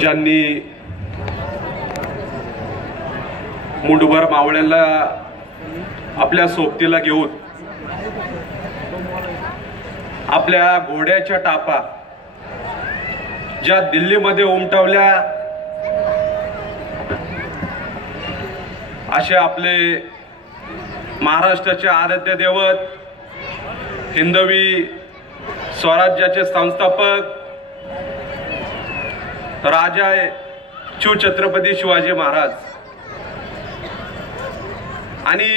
ज्यांनी मुंडभर मावळ्याला आपल्या सोबतीला घेऊन आपल्या घोड्याच्या टापा ज्या दिल्लीमध्ये उमटवल्या, असे आपले महाराष्ट्राचे आराध्य दैवत, हिंदवी स्वराज्याचे संस्थापक राजा शिवछत्रपती शिवाजी महाराज आणि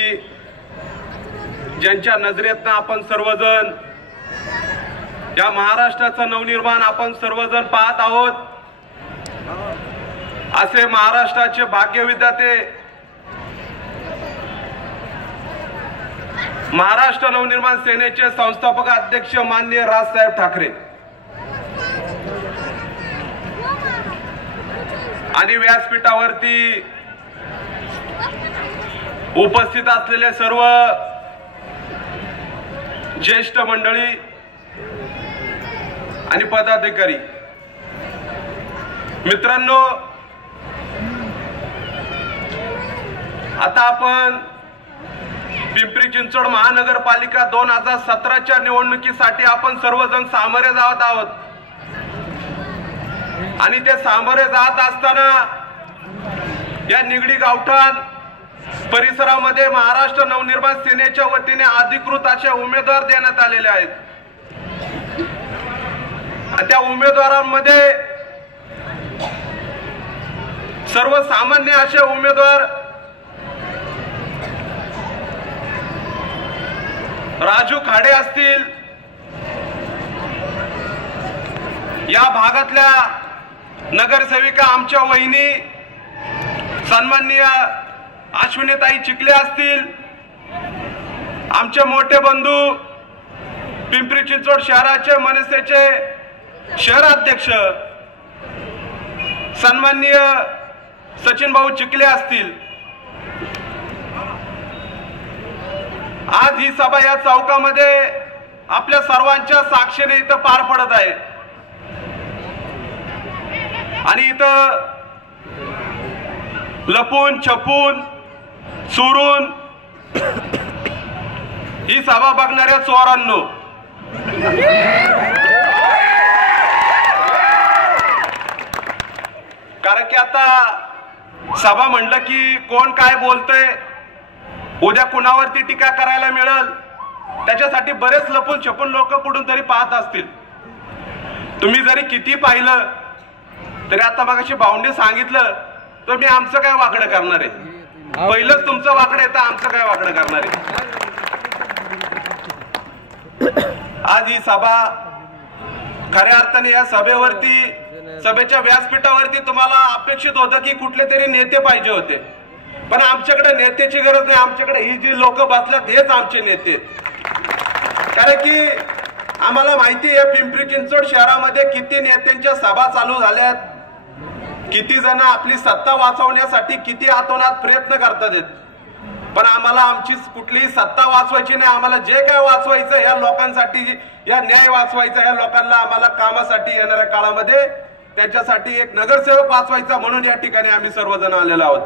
ज्यांच्या नजरेतनं आपण सर्वजण या महाराष्ट्राचं नवनिर्माण आपण सर्वजण पाहत आहोत, असे महाराष्ट्राचे भाग्यविधाते महाराष्ट्र नवनिर्माण सेनेचे संस्थापक अध्यक्ष माननीय राजसाहेब ठाकरे आणि व्यासपीठावरती उपस्थित असलेले सर्व ज्येष्ठ मंडळी आणि पदाधिकारी मित्रांनो, आता आपण पिंपरी चिंचवड महानगरपालिका 2017च्या निवडणुकीसाठी आपण सर्वजण सामोरे जात आहोत आणि ते सामोरे जात असताना या निगडी गावठाण परिसरामध्ये महाराष्ट्र नवनिर्माण सेनेच्या वतीने अधिकृत असे उमेदवार देण्यात आलेले आहेत. त्या उमेदवारांमध्ये सर्वसामान्य असे उमेदवार राजू खाडे असतील, या भागातल्या नगरसेविका आमच्या वहिनी सन्माननीय अश्विनीताई चिखले असतील, आमचे मोठे बंधू पिंपरी चिंचवड शहराचे मनसेचे शहराध्यक्ष सन्माननीय सचिन भाऊ चिखले असतील. आज ही सभा या चौकामध्ये आपल्या सर्वांच्या साक्षीने इथं पार पडत आहे आणि इथं लपून छपून चोरून ही सभा बघणाऱ्या चोरांनो, कारण की आता सभा म्हणलं की कोण काय बोलतंय, उद्या कुणावरती टीका करायला मिळेल, त्याच्यासाठी बरेच लपून छपून लोक कुठून तरी पाहत असतील. तुम्ही जरी किती पाहिलं तरी आता मगाशी भाऊंनी सांगितलं तर मी आमचं काय वाकडं करणार आहे, पहिलंच तुमचं वाकडं आहे तर आमचं काय वाकडं करणार आहे. आज ही सभा खऱ्या अर्थाने या सभेच्या व्यासपीठावरती तुम्हाला अपेक्षित होतं की कुठले तरी नेते पाहिजे होते, पण आमच्याकडे नेत्याची गरज नाही. आमच्याकडे ही जी लोक बसल्यात हेच आमचे नेते, कारण की आम्हाला माहिती आहे पिंपरी चिंचवड शहरामध्ये किती नेत्यांच्या सभा चालू झाल्यात, किती जण आपली सत्ता वाचवण्यासाठी किती आतोनात प्रयत्न करतात, पण आम्हाला आमची कुठलीही सत्ता वाचवायची नाही. आम्हाला जे काय वाचवायचं या लोकांसाठी, या न्याय वाचवायचा, या लोकांना आम्हाला कामासाठी येणाऱ्या काळामध्ये त्यांच्यासाठी एक नगरसेवक वाचवायचा, म्हणून या ठिकाणी आम्ही सर्वजण आलेलो आहोत.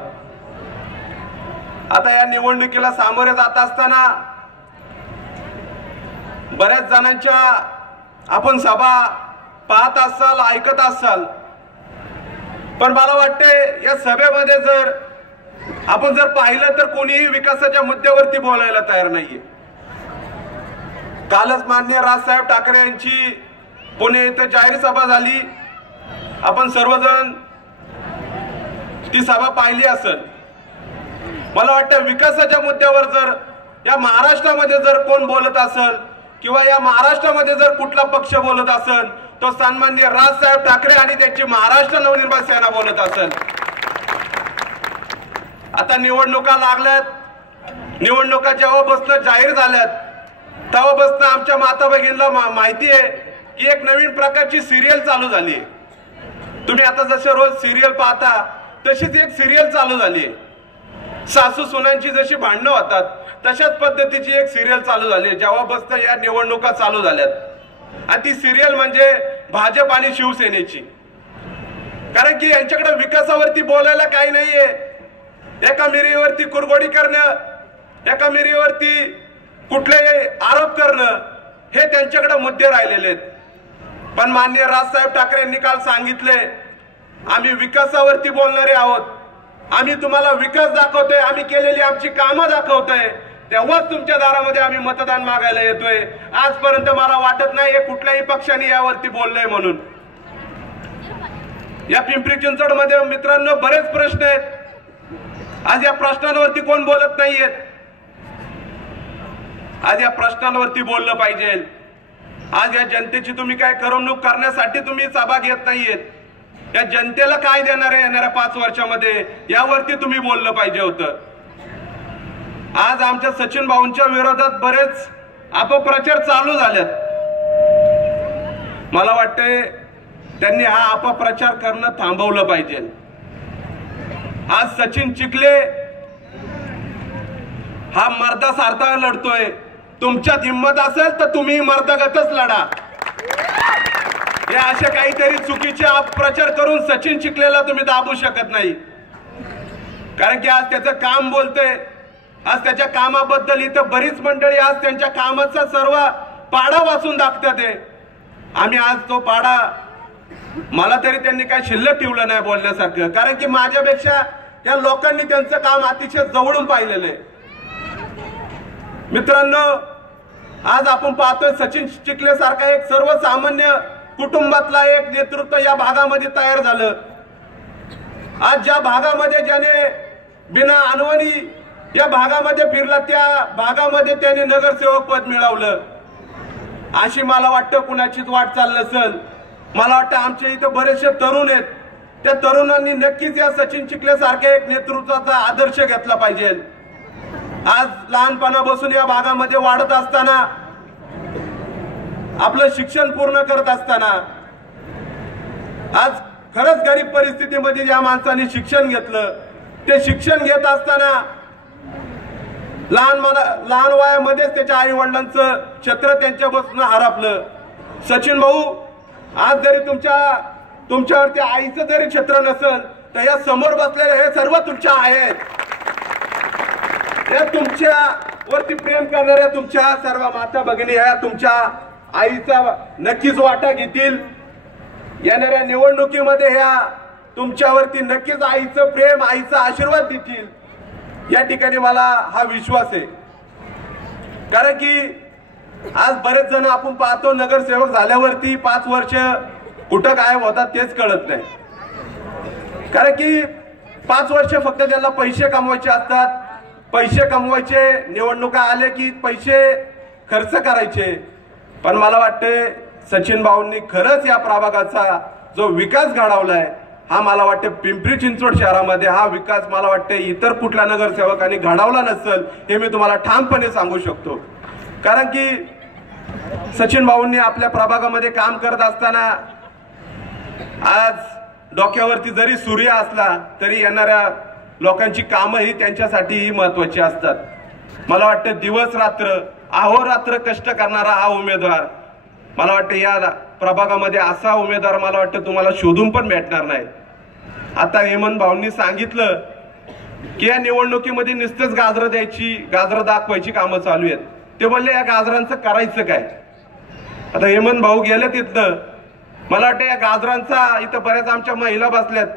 आता या निवडणुकीला सामोरे जात असताना बऱ्याच जणांच्या आपण सभा पाहत असाल, ऐकत असाल, पण मला वाटते या सभेमध्ये जर आपण पाहिलं तर कोणीही विकासाच्या मुद्द्यावरती बोलायला तयार नाहीये. कालच माननीय राजसाहेब ठाकरे यांची पुणे येथे जाहीर सभा झाली, आपण सर्वजण ती सभा पाहिली असेल. मला वाटतं विकासाच्या मुद्द्यावर जर या महाराष्ट्रामध्ये जर कोण बोलत असेल किंवा या महाराष्ट्रामध्ये जर कुठला पक्ष बोलत असेल तो सन्माननीय राजसाहेब ठाकरे आणि त्यांची महाराष्ट्र नवनिर्माण सेना बोलत असेल. आता निवडणुका लागल्यात, निवडणुका जेव्हापासून जाहीर झाल्यात तेव्हापासून आमच्या माता भगिनीला माहिती आहे की एक नवीन प्रकारची सिरियल चालू झाली आहे. तुम्ही आता जसे रोज सिरियल पाहता तशीच एक सिरियल चालू झाली आहे. सासू सुनांची जशी भांडणं होतात तशाच पद्धतीची एक सिरियल चालू झाली आहे जेव्हापासून या निवडणुका चालू झाल्यात. आणि ती सिरियल म्हणजे भाजप आणि शिवसेनेची. कारण की यांच्याकडे विकासावरती बोलायला काही नाहीये. एका मिरीवरती कुरघोडी करणं, एका मिरीवरती कुठलेही आरोप करणं, हे त्यांच्याकडे मुद्दे राहिलेले आहेत. पण माननीय राजसाहेब ठाकरे यांनी काल सांगितले, आम्ही विकासावरती बोलणारे आहोत, आम्ही तुम्हाला विकास दाखवतोय, आम्ही केलेली आमची कामं दाखवतोय, तेव्हाच तुमच्या दारामध्ये आम्ही मतदान मागायला येतोय. आजपर्यंत मला वाटत नाही हे कुठल्याही पक्षाने यावरती बोललंय म्हणून. या पिंपरी चिंचवड मध्ये मित्रांनो बरेच प्रश्न आहेत. आज या प्रश्नांवरती कोण बोलत नाहीयेत. आज या प्रश्नांवरती बोललं पाहिजे. आज या जनतेची तुम्ही काय करमणूक करण्यासाठी तुम्ही सभा घेत नाहीयेत. या जनतेला काय देणार आहे येणाऱ्या 5 वर्षामध्ये, यावरती तुम्ही बोललं पाहिजे होतं. आज आमच्या सचिन भाऊंच्या विरोधात बरेच अपप्रचार चालू झालेत. मला वाटतंय त्यांनी हा अपप्रचार करणं थांबवलं पाहिजे. आज सचिन चिखले हा मर्दासारखा लढतोय. तुमच्यात हिंमत असेल तर तुम्ही मर्दागतच लढा. हे असे काहीतरी चुकीचे अपप्रचार करून सचिन चिखलेला तुम्ही दाबू शकत नाही. कारण की आज त्याचं काम बोलतंय. आज त्याच्या कामाबद्दल इथं बरीच मंडळी आज त्यांच्या कामाचा सर्व पाडा वाचून दाखतात. आम्ही आज तो पाडा, मला तरी त्यांनी काय शिल्लक ठेवलं नाही बोलण्यासारखं. कारण की माझ्यापेक्षा या लोकांनी त्यांचं काम अतिशय जवळून पाहिलेलं आहे. मित्रांनो, आज आपण पाहतोय सचिन चिखले सारखा एक सर्वसामान्य कुटुंबातला एक नेतृत्व या भागामध्ये तयार झालं. आज ज्या भागामध्ये ज्याने बिना अनवणी या भागामध्ये फिरला, त्या भागामध्ये त्याने नगरसेवक पद मिळवलं. अशी मला वाटतं कुणाचीच वाटचाल नसेल. मला वाटतं आमच्या इथं बरेचसे तरुण आहेत. त्या तरुणांनी नक्कीच या सचिन चिखले सारख्या एक नेतृत्वाचा आदर्श घेतला पाहिजे. आज लहानपणापासून या भागामध्ये वाढत असताना, आपलं शिक्षण पूर्ण करत असताना, आज खरंच गरीब परिस्थितीमध्ये ज्या माणसाने शिक्षण घेतलं, ते शिक्षण घेत असताना लहान वयामध्येच त्याच्या आई वडिलांचं छत्र त्यांच्यापासून हरपलं. सचिन भाऊ, आज जरी तुमच्यावरती आईचं जरी छत्र नसेल, तर या समोर बसलेले हे सर्व तुमच्या आहेत. त्या तुमच्यावरती प्रेम करणाऱ्या तुमच्या सर्व माता भगिनी ह्या तुमच्या आईचा नक्कीच वाटा घेतील. येणाऱ्या निवडणुकीमध्ये ह्या तुमच्यावरती नक्कीच आईचं प्रेम, आईचा आशीर्वाद देतील. या ठिकाणी मला हा विश्वास आहे. कारण की आज बरेच जण आपण पाहतो, नगरसेवक झाल्यावरती 5 वर्ष कुठं गायब होतात तेच कळत नाही. कारण की 5 वर्ष फक्त त्यांना पैसे कमवायचे असतात. पैसे कमवायचे, निवडणुका आले की पैसे खर्च करायचे. पण मला वाटते सचिन भाऊंनी खरंच या प्रभागाचा जो विकास घडवलाय, हा मला वाटतं पिंपरी चिंचवड शहरामध्ये हा विकास मला वाटतं इतर कुठल्या नगरसेवकांनी घडवला नसेल, हे मी तुम्हाला ठामपणे सांगू शकतो. कारण की सचिन भाऊंनी आपल्या प्रभागामध्ये काम करत असताना आज डोक्यावरती जरी सूर्य असला तरी येणाऱ्या लोकांची कामं ही त्यांच्यासाठीही महत्वाची असतात. मला वाटतं दिवस रात्र अहोरात्र कष्ट करणारा हा उमेदवार, मला वाटतं या प्रभागामध्ये असा उमेदवार मला वाटतं तुम्हाला शोधून पण भेटणार नाही. आता हेमंत भाऊंनी सांगितलं की या निवडणुकीमध्ये नुसतेच गाजरं द्यायची, गाजरं दाखवायची कामं चालू आहेत. ते बोलले या गाजरांचं करायचं काय. आता हेमंत भाऊ गेले तिथं, मला वाटतं या गाजरांचा, इथं बऱ्याच आमच्या महिला बसल्यात,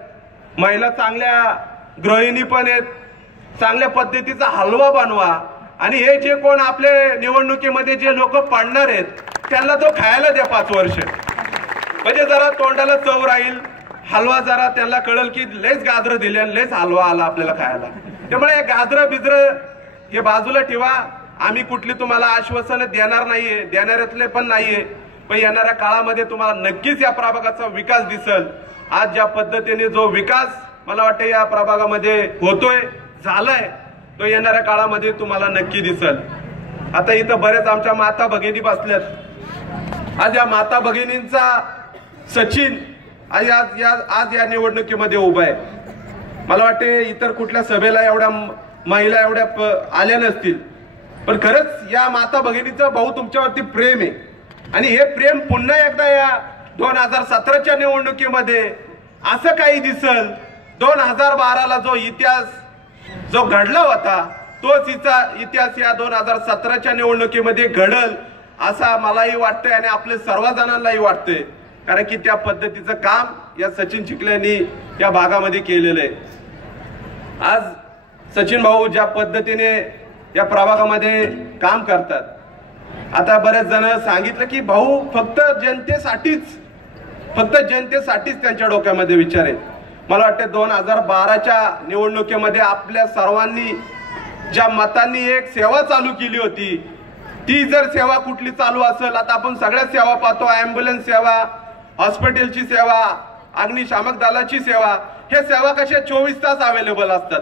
महिला चांगल्या गृहिणी पण आहेत, चांगल्या पद्धतीचा हलवा बनवा आणि हे जे कोण आपले निवडणुकीमध्ये जे लोक पडणार आहेत त्यांना तो खायला द्या 5 वर्ष. म्हणजे जरा तोंडाला चव राहील, हलवा जरा त्यांना कळल की लयच गाजरं दिले आणि लयच हलवा आला आपल्याला खायला. त्यामुळे हे गाजरं बिजरं हे बाजूला ठेवा. आम्ही कुठली तुम्हाला आश्वासनं देणार नाहीये, देणाऱ्यातले पण नाहीये. पण येणाऱ्या काळामध्ये तुम्हाला नक्कीच या प्रभागाचा विकास दिसेल. आज ज्या पद्धतीने जो विकास मला वाटतं या प्रभागामध्ये होतोय, झालाय, तो येणाऱ्या काळामध्ये तुम्हाला नक्की दिसेल. आता इथं बरेच आमच्या माता भगिनी बसल्यात. आज या माता भगिनींचा सचिन आज या निवडणुकीमध्ये उभा आहे. मला वाटते इतर कुठल्या सभेला एवढ्या महिला एवढ्या आल्या नसतील, पण खरंच या माता भगिनीचं भाऊ तुमच्यावरती प्रेम आहे. आणि हे प्रेम पुन्हा एकदा या 2017च्या निवडणुकीमध्ये असं काही दिसल 2012ला जो इतिहास जो घडला होता तोच इतिहास या 2017च्या निवडणुकीमध्ये घडल असा मलाही वाटतंय आणि आपले सर्वजणांनाही वाटतंय, कारण की त्या पद्धतीचं काम या सचिन चिखलेंनी या भागामध्ये केलेलं आहे। आज सचिन भाऊ ज्या पद्धतीने या प्रभागामध्ये काम करतात, आता बरेच जण सांगितलं की भाऊ फक्त जनतेसाठीच त्यांच्या डोक्यामध्ये विचार आहे। मला वाटतं 2012च्या निवडणुकीमध्ये आपल्या सर्वांनी ज्या मतांनी एक सेवा चालू केली होती, ती जर सेवा कुठली चालू असेल, आता आपण सगळ्या सेवा पाहतो, ॲम्ब्युलन्स सेवा, हॉस्पिटलची सेवा, अग्निशामक दलाची सेवा, हे सेवा कशा 24 तास अवेलेबल असतात।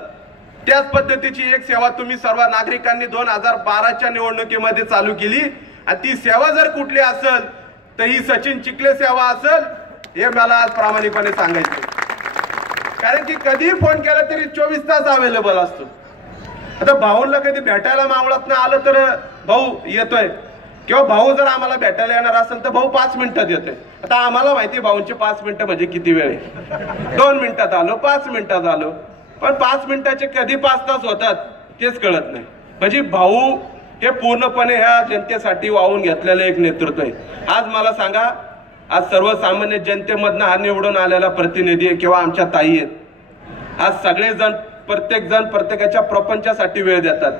त्याच पद्धतीची एक सेवा तुम्ही सर्व नागरिकांनी 2012च्या निवडणुकीमध्ये चालू केली आणि ती सेवा जर कुठली असेल तर ही सचिन चिखले सेवा असेल, हे मला आज प्रामाणिकपणे सांगायचे, कारण की कधी फोन केला तरी 24 तास अवेलेबल असतो। आता भाऊला कधी भेटायला मावळत नाही आलं तर भाऊ येतोय, किंवा भाऊ जर आम्हाला भेटायला येणार असेल तर भाऊ 5 मिनिटात येतोय। आता आम्हाला माहिती भाऊंचे 5 मिनिटं म्हणजे किती वेळ आहे, 2 मिनिटात आलो, 5 मिनिटात आलो, पण 5 मिनिटाचे कधी 5 तास होतात तेच कळत नाही। म्हणजे भाऊ हे पूर्णपणे ह्या जनतेसाठी वाहून घेतलेलं एक नेतृत्व आहे। आज मला सांगा, आज सर्वसामान्य जनतेमधनं हा निवडून आलेला प्रतिनिधी आहे किंवा आमच्या ताई आहेत, आज सगळेजण प्रत्येक जण प्रत्येकाच्या प्रपंचासाठी वेळ देतात,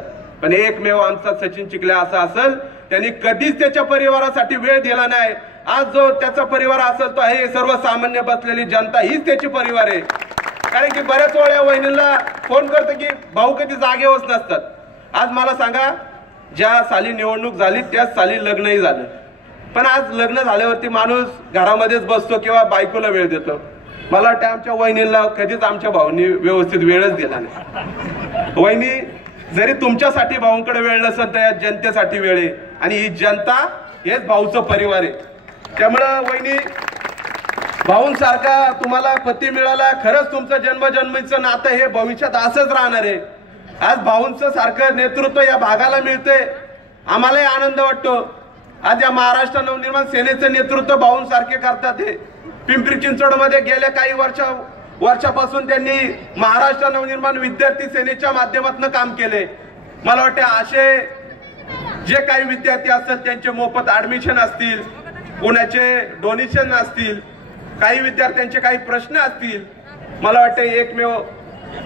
पण एकमेव आमचा सचिन चिखले असा असेल त्यांनी कधीच त्याच्या परिवारासाठी वेळ दिला नाही। आज जो त्याचा परिवार असेल तो हे सर्वसामान्य बसलेली जनता हीच त्याची परिवार आहे, कारण की बऱ्याच वेळा वहिनीला फोन करतो की भाऊ कधी जागेवरच नसतात। आज मला सांगा, ज्या साली निवडणूक झाली त्याच साली लग्नही झालं, पण आज लग्न झाल्यावरती माणूस घरामध्येच बसतो किंवा बायकोला वेळ देतो। मला वाटतं आमच्या वहिनीला कधीच आमच्या भाऊंनी व्यवस्थित वेळच दिला नाही। वहिनी जरी तुमच्यासाठी भाऊंकडे वेळ नसेल तर या जनतेसाठी वेळ आहे, आणि ही जनता हेच भाऊचं परिवार आहे। त्यामुळं वहिनी, भाऊंसारखा तुम्हाला पती मिळाला, खरंच तुमचं जन्मजन्मीचं नातं हे भविष्यात असंच राहणार आहे। आज भाऊंचं सारखं नेतृत्व या भागाला मिळतंय, आम्हालाही आनंद वाटतो। आज या महाराष्ट्र नवनिर्माण सेनेचं नेतृत्व भाऊंसारखे करतात। हे पिंपरी चिंचवडमध्ये गेल्या काही वर्षापासून त्यांनी महाराष्ट्र नवनिर्माण विद्यार्थी सेनेच्या माध्यमातून काम केले। मला वाटतं असे जे काही विद्यार्थी असतात त्यांचे मोफत ऍडमिशन असतील, कोणाचे डोनेशन असतील, काही विद्यार्थ्यांचे काही प्रश्न असतील, मला वाटतं एकमेव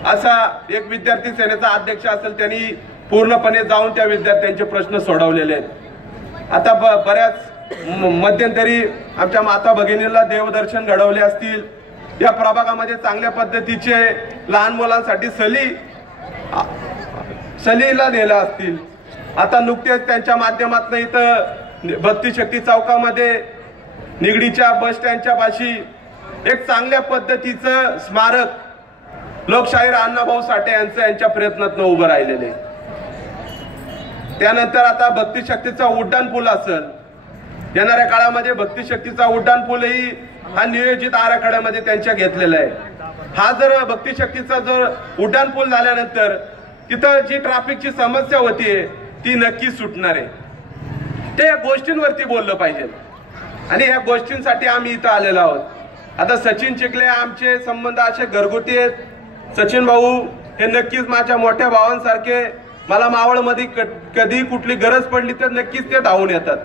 असा एक विद्यार्थी सेनेचा अध्यक्ष असेल त्यांनी पूर्णपणे जाऊन त्या विद्यार्थ्यांचे प्रश्न सोडवलेले आहेत। आता बऱ्याच मध्यंतरी आमच्या माता भगिनीला देवदर्शन घडवले असतील, या प्रभागामध्ये चांगल्या पद्धतीचे लहान मुलांसाठी सलीला नेलं असतील। आता नुकतेच त्यांच्या माध्यमातून इथं भक्ती शक्ती चौकामध्ये निगडीच्या बस स्टँडच्या पाशी एक चांगल्या पद्धतीचं स्मारक लोकशाहीर अण्णाभाऊ साठे यांच्या प्रयत्नातून उभं राहिलेले। त्यानंतर आता भक्ती शक्तीचा उड्डाण पूल असेल, येणाऱ्या काळामध्ये भक्ती शक्तीचा उड्डाण पूलही हा नियोजित आराखड्यामध्ये त्यांच्या घेतलेला आहे। हा जर भक्ती शक्तीचा जर उड्डाण पूल झाल्यानंतर तिथं जी ट्रॅफिकची समस्या होती ती नक्की सुटणार आहे। ते या गोष्टींवरती बोललं पाहिजे आणि या गोष्टींसाठी आम्ही इथं आलेलो आहोत। आता सचिन चिखले आमचे संबंध असे घरगुती आहेत। सचिन भाऊ हे नक्कीच माझ्या मोठ्या भावांसारखे, मला मावळमध्ये कधी कुठली गरज पडली तर नक्कीच ते धावून येतात।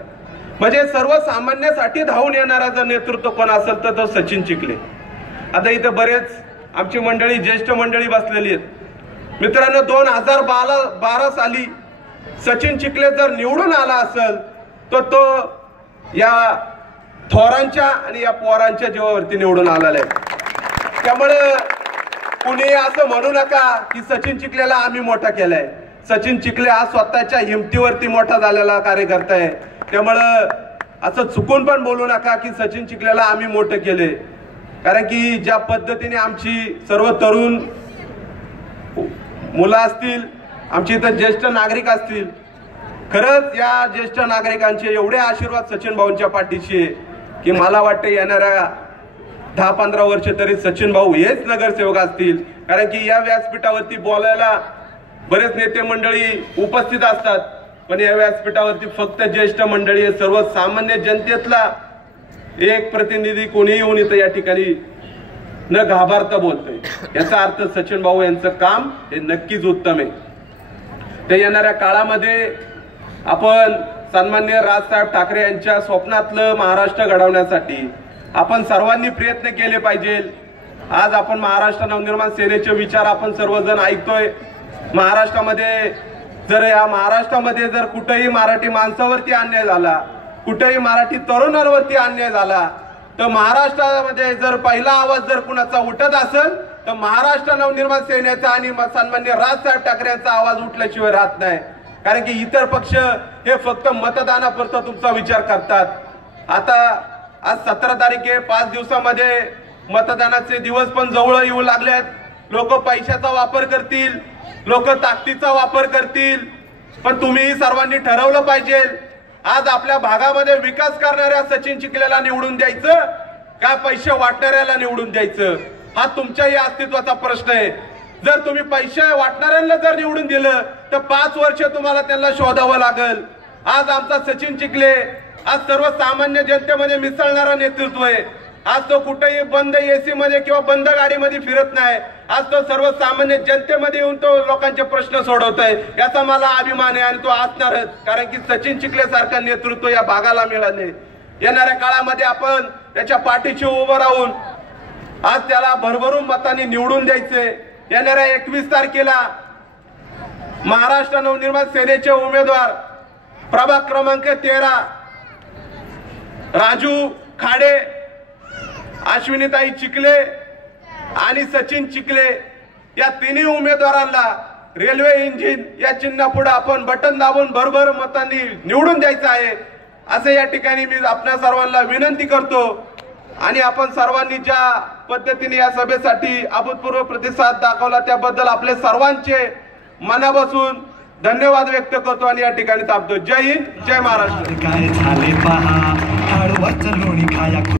म्हणजे सर्वसामान्यासाठी धावून येणारा जर नेतृत्व कोण असेल तर तो सचिन चिखले। आता इथं बरेच आमची मंडळी, ज्येष्ठ मंडळी बसलेली आहेत। मित्रांनो, 2012 साली सचिन चिखले जर निवडून आला असेल तर तो या थोरांच्या आणि या पोरांच्या जीवावरती निवडून आलेला आहे। त्यामुळे कुणी असं म्हणू नका की सचिन चिखलेला आम्ही मोठा केलाय। सचिन चिखले हा स्वतःच्या हिमतीवरती मोठा झालेला कार्यकर्ता आहे। त्यामुळं असं चुकून पण बोलू नका की सचिन चिखलेला आम्ही मोठं केले, कारण की ज्या पद्धतीने आमची सर्व तरुण मुलं असतील, आमची इथं ज्येष्ठ नागरिक असतील, खरंच या ज्येष्ठ नागरिकांचे एवढे आशीर्वाद सचिन भाऊंच्या पाठीशी आहे की मला वाटतं येणाऱ्या 10-15 वर्ष तरी सचिन भाऊ हेच नगरसेवक असतील, कारण की या व्यासपीठावरती बोलायला बरेच नेते मंडळी उपस्थित असतात, पण या व्यासपीठावरती फक्त ज्येष्ठ मंडळी, सर्वसामान्य जनतेतला एक प्रतिनिधी कोणी येऊन इथं या ठिकाणी न घाबरता बोलतोय, याचा अर्थ सचिन भाऊ यांचं काम हे नक्कीच उत्तम आहे. ते येणाऱ्या काळामध्ये आपण सन्माननीय राजसाहेब ठाकरे यांच्या स्वप्नातलं महाराष्ट्र घडवण्यासाठी आपण सर्वांनी प्रयत्न केले पाहिजे. आज आपण महाराष्ट्र नवनिर्माण सेनेचे विचार आपण सर्वजण ऐकतोय. महाराष्ट्रामध्ये जर कुठेही मराठी माणसावरती अन्याय झाला, कुठेही मराठी तरुणांवरती अन्याय झाला, तर महाराष्ट्रामध्ये जर पहिला आवाज जर कुणाचा उठत असेल तर महाराष्ट्र नवनिर्माण सेनेचा आणि सन्माननीय राजसाहेब ठाकरे यांचा आवाज उठल्याशिवाय राहत नाही. कारण की इतर पक्ष हे फक्त मतदानापुरता तुमचा विचार करतात. आता आज 17 तारीख आहे, 5 दिवसामध्ये मतदानाचे दिवस पण जवळ येऊ लागलेत. लोक पैशाचा वापर करतील, लोक ताकदीचा वापर करतील, पण तुम्ही सर्वांनी ठरवलं पाहिजे आज आपल्या भागामध्ये विकास करणाऱ्या सचिन चिखलेला निवडून द्यायचं का पैसे वाटणाऱ्याला निवडून द्यायचं, हा तुमच्याही अस्तित्वाचा प्रश्न आहे. जर तुम्ही पैसे वाटणाऱ्यांना जर निवडून दिलं तर 5 वर्ष तुम्हाला त्यांना शोधावं लागेल. आज आमचा सचिन चिखले आज सर्वसामान्य जनतेमध्ये मिसळणारा नेतृत्व आहे. आज तो कुठेही बंद एसी मध्ये किंवा बंद गाडीमध्ये फिरत नाही. आज तो सर्वसामान्य जनतेमध्ये येऊन तो लोकांचे प्रश्न सोडवतोय, याचा मला अभिमान आहे आणि तो असणारच. कारण की सचिन चिखले सारखं नेतृत्व या भागाला मिळाले. येणाऱ्या काळामध्ये आपण त्याच्या पाठीशी उभं राहून आज त्याला भरभरून मतांनी निवडून द्यायचे. येणाऱ्या 21 तारखेला महाराष्ट्र नवनिर्माण सेनेचे उमेदवार प्रभाग क्रमांक 13 राजू खाडे, अश्विनीताई चिखले आणि सचिन चिखले या तिन्ही उमेदवारांना रेल्वे इंजिन या चिन्हापुढे आपण बटन दाबून भरभर मतांनी निवडून द्यायचं आहे, असं या ठिकाणी मी आपल्या सर्वांना विनंती करतो. आणि आपण सर्वांनी ज्या पद्धतीने या सभेसाठी अभूतपूर्व प्रतिसाद दाखवला त्याबद्दल आपले सर्वांचे मनापासून धन्यवाद व्यक्त करतो आणि या ठिकाणी थांबतो. जय हिंद, जय महाराष्ट्र.